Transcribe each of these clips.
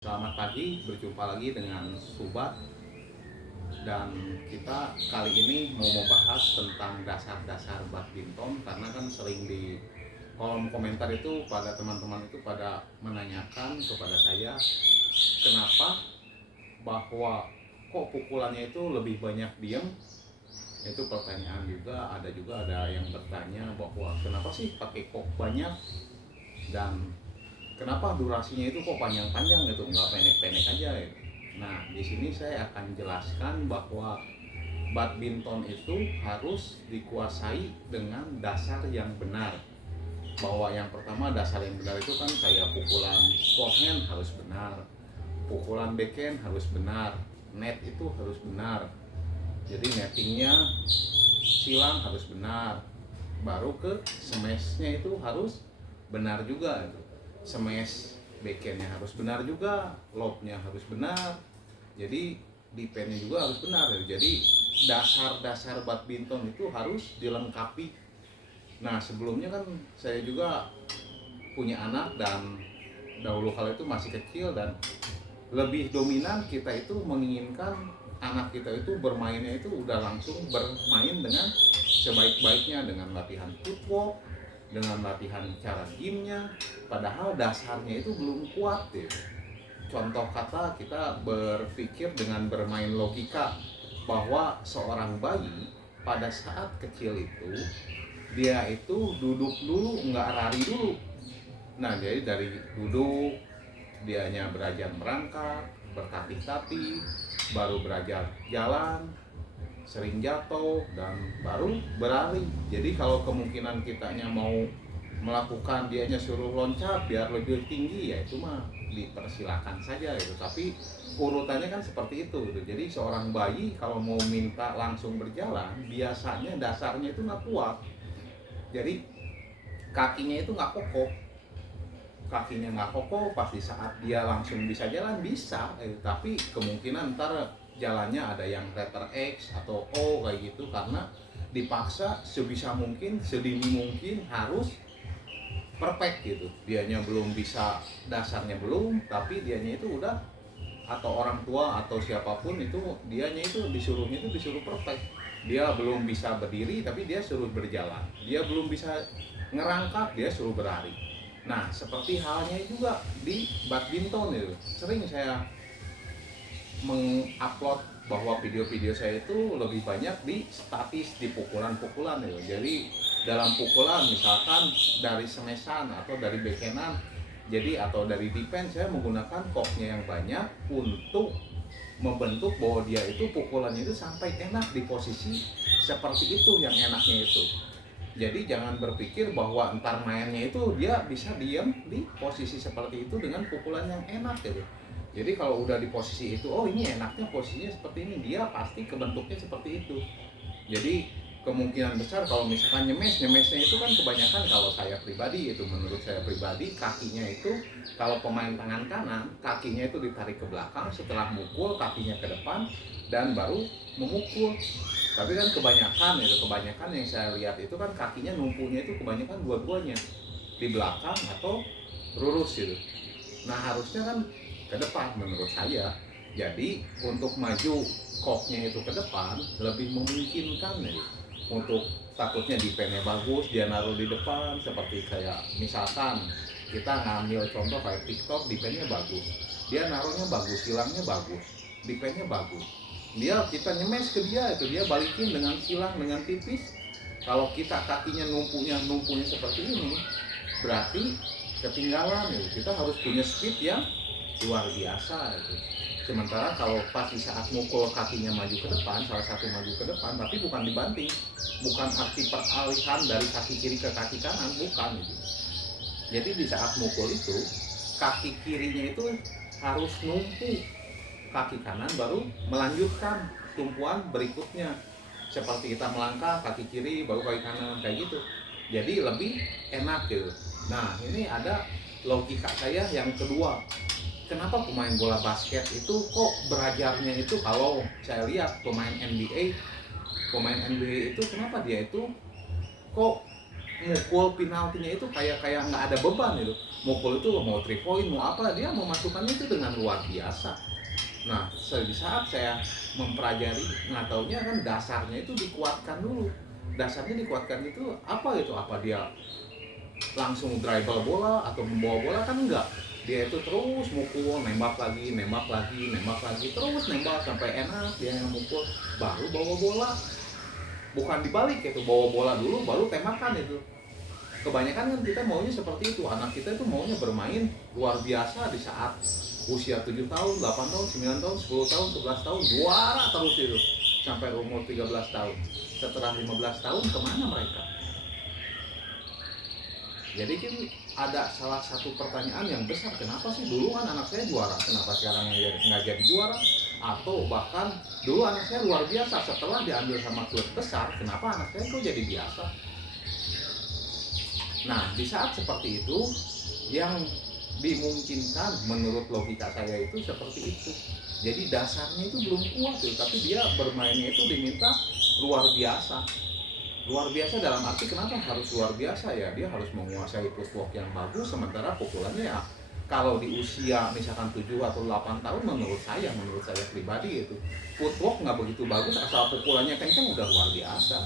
Selamat pagi, berjumpa lagi dengan Subat. Dan kita kali ini mau membahas tentang dasar-dasar badminton. Karena kan sering di kolom komentar itu pada teman-teman itu pada menanyakan kepada saya, kenapa bahwa kok pukulannya itu lebih banyak diem. Itu pertanyaan juga ada yang bertanya bahwa kenapa sih pakai kok banyak, dan kenapa durasinya itu kok panjang-panjang gitu, nggak pendek-pendek aja gitu. Nah, di sini saya akan jelaskan bahwa badminton itu harus dikuasai dengan dasar yang benar. Bahwa yang pertama, dasar yang benar itu kan kayak pukulan forehand harus benar, pukulan backhand harus benar, net itu harus benar. Jadi nettingnya, silang harus benar. Baru ke smashnya itu harus benar juga itu. Smash backhandnya harus benar juga, lobnya harus benar, jadi defense-nya juga harus benar. Jadi dasar-dasar badminton itu harus dilengkapi. Nah, sebelumnya kan saya juga punya anak, dan dahulu kala itu masih kecil, dan lebih dominan kita itu menginginkan anak kita itu bermainnya itu udah langsung bermain dengan sebaik-baiknya, dengan latihan footwork, dengan latihan cara gamenya, padahal dasarnya itu belum kuat ya. Contoh kata, kita berpikir dengan bermain logika bahwa seorang bayi pada saat kecil itu dia itu duduk dulu, nggak lari dulu. Nah, jadi dari duduk dianya belajar merangkak, bertatih-tatih, baru belajar jalan, sering jatuh, dan baru berlari. Jadi kalau kemungkinan kitanya mau melakukan, dianya suruh loncat biar lebih tinggi, ya itu mah dipersilakan saja gitu. Tapi urutannya kan seperti itu gitu. Jadi seorang bayi kalau mau minta langsung berjalan, biasanya dasarnya itu nggak kuat. Jadi kakinya itu nggak kokoh. Kakinya nggak kokoh, pas di saat dia langsung bisa jalan bisa, tapi kemungkinan ntar jalannya ada yang letter X atau O kayak gitu, karena dipaksa sebisa mungkin, sedini mungkin harus perfect gitu. Dianya belum bisa, dasarnya belum, tapi dianya itu udah, atau orang tua atau siapapun itu, dianya itu disuruhnya itu disuruh perfect. Dia belum bisa berdiri tapi dia suruh berjalan, dia belum bisa ngerangkak dia suruh berlari. Nah, seperti halnya juga di badminton itu. Sering saya mengupload bahwa video-video saya itu lebih banyak di statis, di pukulan-pukulan itu. Jadi dalam pukulan misalkan dari smashan atau dari backhandan, jadi atau dari defense, saya menggunakan koknya yang banyak untuk membentuk bahwa dia itu pukulannya itu sampai enak di posisi seperti itu, yang enaknya itu. Jadi jangan berpikir bahwa entar mainnya itu dia bisa diam di posisi seperti itu dengan pukulan yang enak gitu. Jadi kalau udah di posisi itu, oh ini enaknya posisinya seperti ini, dia pasti kebentuknya seperti itu. Jadi kemungkinan besar kalau misalkan nyemesnya itu kan kebanyakan, kalau saya pribadi itu, menurut saya pribadi, kakinya itu kalau pemain tangan kanan, kakinya itu ditarik ke belakang, setelah mukul kakinya ke depan dan baru memukul. Tapi kan kebanyakan yang saya lihat itu kan kakinya numpunya itu kebanyakan dua-duanya di belakang atau lurus gitu. Nah, harusnya kan ke depan menurut saya. Jadi untuk maju koknya itu ke depan lebih memungkinkan ya. Untuk takutnya defense-nya bagus, dia naruh di depan, seperti kayak misalkan kita ngambil contoh kayak TikTok, defense-nya bagus, dia naruhnya bagus, silangnya bagus, defense-nya bagus, kita nyemes ke dia, itu dia balikin dengan silang dengan tipis. Kalau kita kakinya numpunya seperti ini, berarti ketinggalan ya. Kita harus punya speed yang luar biasa itu. Sementara kalau pas di saat mukul kakinya maju ke depan, salah satu maju ke depan, tapi bukan dibanting, bukan arti peralihan dari kaki kiri ke kaki kanan, bukan gitu. Jadi di saat mukul itu, kaki kirinya itu harus numpu, kaki kanan baru melanjutkan tumpuan berikutnya. Seperti kita melangkah, kaki kiri baru kaki kanan, kayak gitu. Jadi lebih enak gitu. Nah, ini ada logika saya yang kedua. Kenapa pemain bola basket itu kok belajarnya itu, kalau saya lihat pemain NBA itu kenapa dia itu kok mukul penaltinya itu kayak nggak ada beban gitu. mukul itu mau 3 point mau apa, dia memasukkannya itu dengan luar biasa. Nah di saat saya mempelajari, nggak taunya kan dasarnya itu dikuatkan dulu. Dasarnya dikuatkan itu apa dia langsung dribble bola atau membawa bola, kan enggak. Dia itu terus mukul, nembak lagi, terus nembak sampai enak dia yang mukul, baru bawa bola. Bukan dibalik itu, bawa bola dulu baru tembakan itu. Kebanyakan kan kita maunya seperti itu, anak kita itu maunya bermain luar biasa di saat usia 7 tahun, 8 tahun, 9 tahun, 10 tahun, 11 tahun, juara terus itu sampai umur 13 tahun. Setelah 15 tahun kemana mereka? Jadi kan ada salah satu pertanyaan yang besar, kenapa sih dulu kan anak saya juara, kenapa sekarang nggak jadi juara? Atau bahkan dulu anak saya luar biasa, setelah diambil sama klub besar, kenapa anak saya kok jadi biasa? Nah di saat seperti itu, yang dimungkinkan menurut logika saya itu seperti itu. Jadi dasarnya itu belum kuat tuh, tapi dia bermainnya itu diminta luar biasa. Luar biasa dalam arti kenapa harus luar biasa ya? Dia harus menguasai footwork yang bagus, sementara pukulannya ya kalau di usia misalkan 7 atau 8 tahun menurut saya pribadi itu footwork nggak begitu bagus, asal pukulannya kencang udah luar biasa.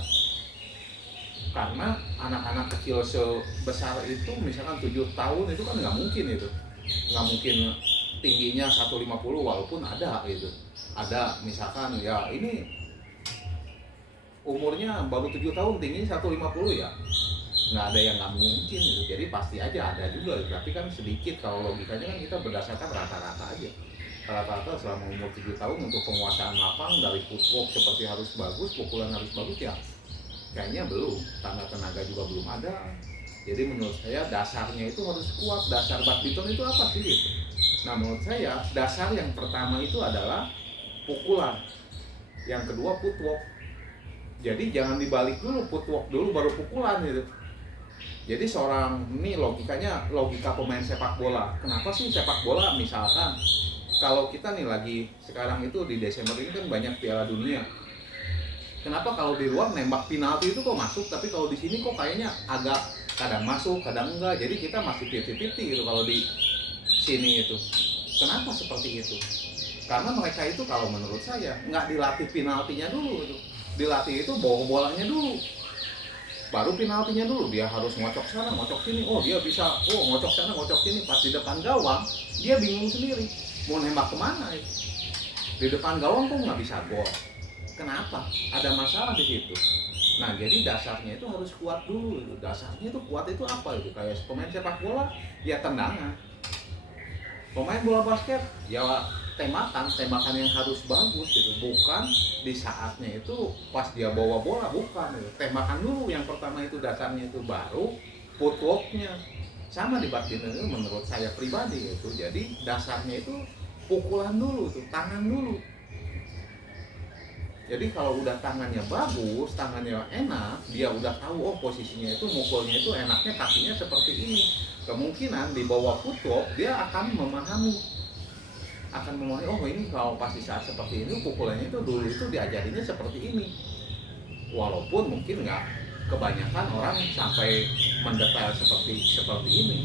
Karena anak-anak kecil sebesar itu misalkan 7 tahun itu kan nggak mungkin tingginya 150 walaupun ada gitu. Ada misalkan ya ini umurnya baru 7 tahun tingginya 150 ya, nggak ada yang nggak mungkin gitu. Jadi pasti aja ada juga gitu. Tapi kan sedikit, kalau logikanya kan kita berdasarkan rata-rata aja. Rata-rata selama umur 7 tahun untuk penguasaan lapang dari footwork seperti harus bagus, pukulan harus bagus ya kayaknya belum, tenaga juga belum ada. Jadi menurut saya dasarnya itu harus kuat. Dasar badminton itu apa sih gitu? Nah menurut saya dasar yang pertama itu adalah pukulan, yang kedua footwork. Jadi jangan dibalik dulu, footwork dulu baru pukulan gitu. Jadi seorang ini logika pemain sepak bola. Kenapa sih sepak bola misalkan kalau kita nih lagi sekarang itu di Desember ini kan banyak Piala Dunia. Kenapa kalau di luar nembak penalti itu kok masuk, tapi kalau di sini kok kayaknya agak kadang masuk, kadang enggak. Jadi kita masih 50-50 gitu kalau di sini itu. Kenapa seperti itu? Karena mereka itu kalau menurut saya nggak dilatih penaltinya dulu gitu. Dilatih itu bawa bolanya dulu, baru penaltinya dulu. Dia harus ngocok sana, ngocok sini. Oh dia bisa, ngocok sana, ngocok sini. Pas di depan gawang, dia bingung sendiri mau nembak kemana itu. Di depan gawang kok nggak bisa gol. Kenapa? Ada masalah di situ. Nah jadi dasarnya itu harus kuat dulu. Dasarnya itu kuat itu apa itu? Kayak pemain sepak bola ya tendangan. Pemain bola basket ya tembakan yang harus bagus gitu. Bukan di saatnya itu pas dia bawa bola, bukan gitu. Tembakan dulu yang pertama itu dasarnya itu, baru footworknya. Sama di badminton itu menurut saya pribadi itu. Jadi dasarnya itu pukulan dulu tuh, tangan dulu. Jadi kalau udah tangannya bagus, tangannya enak, dia udah tahu posisinya itu mukulnya itu enaknya kakinya seperti ini. Kemungkinan di bawah footwork dia akan memahami ini kalau pas di saat seperti ini pukulannya itu dulu itu diajarinnya seperti ini. Walaupun mungkin nggak kebanyakan orang sampai mendetail seperti ini.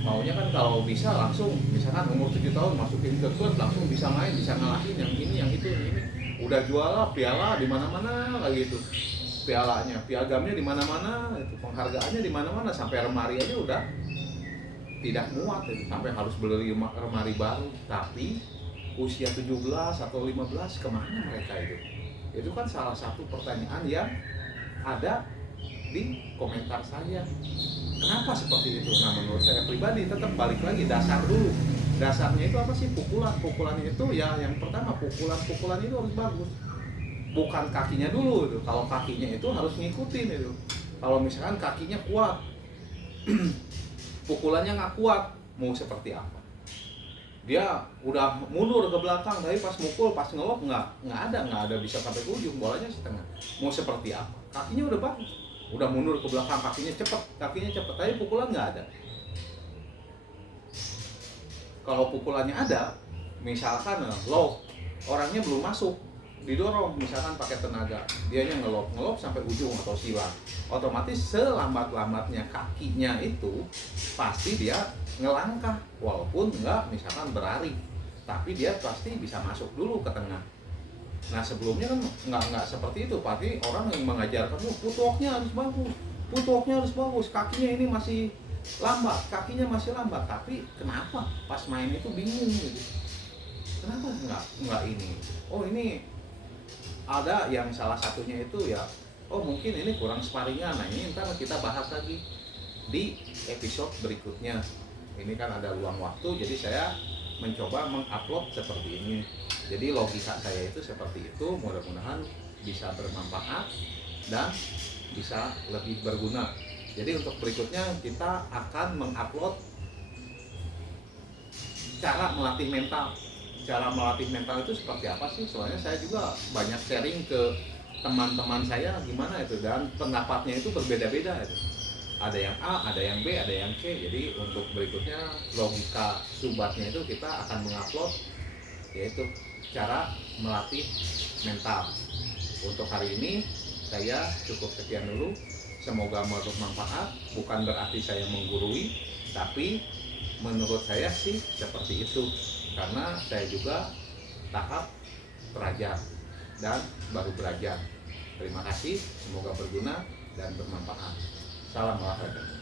Maunya kan kalau bisa langsung misalkan umur 7 tahun masukin ke klub langsung bisa main, bisa ngalahin yang ini, yang itu, yang ini. Udah juara piala di mana-mana kayak gitu, piagamnya di mana-mana, itu penghargaannya di mana-mana, sampai lemari aja udah tidak muat itu, sampai harus beli lemari baru. Tapi usia 17 atau 15 kemana mereka itu? Itu kan salah satu pertanyaan yang ada di komentar saya. Kenapa seperti itu? Nah menurut saya pribadi tetap balik lagi dasar dulu. Dasarnya itu apa sih? Pukulan itu ya yang pertama pukulan itu harus bagus. Bukan kakinya dulu itu. Kalau kakinya itu harus ngikutin itu. Kalau misalkan kakinya kuat, pukulannya nggak kuat, mau seperti apa? Dia udah mundur ke belakang, tapi pas mukul, pas ngelok nggak ada bisa sampai ke ujung, bolanya setengah. Mau seperti apa? Kakinya udah bagus, udah mundur ke belakang, kakinya cepet, tapi pukulan nggak ada. Kalau pukulannya ada, misalkan low, orangnya belum masuk, didorong misalkan pakai tenaga, dianya ngelop sampai ujung atau silang, otomatis selambat-lambatnya kakinya itu pasti dia ngelangkah, walaupun nggak misalkan berlari, tapi dia pasti bisa masuk dulu ke tengah. Nah sebelumnya kan nggak seperti itu, pasti orang yang mengajarkan footworknya harus bagus, footworknya harus bagus, kakinya ini masih lambat, tapi kenapa pas main itu bingung gitu, kenapa nggak ini, oh ini ada yang salah satunya itu ya, oh mungkin ini kurang sparingan. Nah ini ntar kita bahas lagi di episode berikutnya. Ini kan ada luang waktu, jadi saya mencoba mengupload seperti ini. Jadi logika saya itu seperti itu, mudah-mudahan bisa bermanfaat dan bisa lebih berguna. Jadi untuk berikutnya kita akan mengupload cara melatih mental. Cara melatih mental itu seperti apa sih? Soalnya saya juga banyak sharing ke teman-teman saya gimana itu, dan pendapatnya itu berbeda-beda itu. Ada yang A, ada yang B, ada yang C. Jadi untuk berikutnya logika subatnya itu kita akan mengupload, yaitu cara melatih mental. Untuk hari ini saya cukup sekian dulu. Semoga bermanfaat. Bukan berarti saya menggurui, tapi menurut saya sih seperti itu, karena saya juga tahap pelajar dan baru belajar. Terima kasih, semoga berguna dan bermanfaat. Salam olahraga.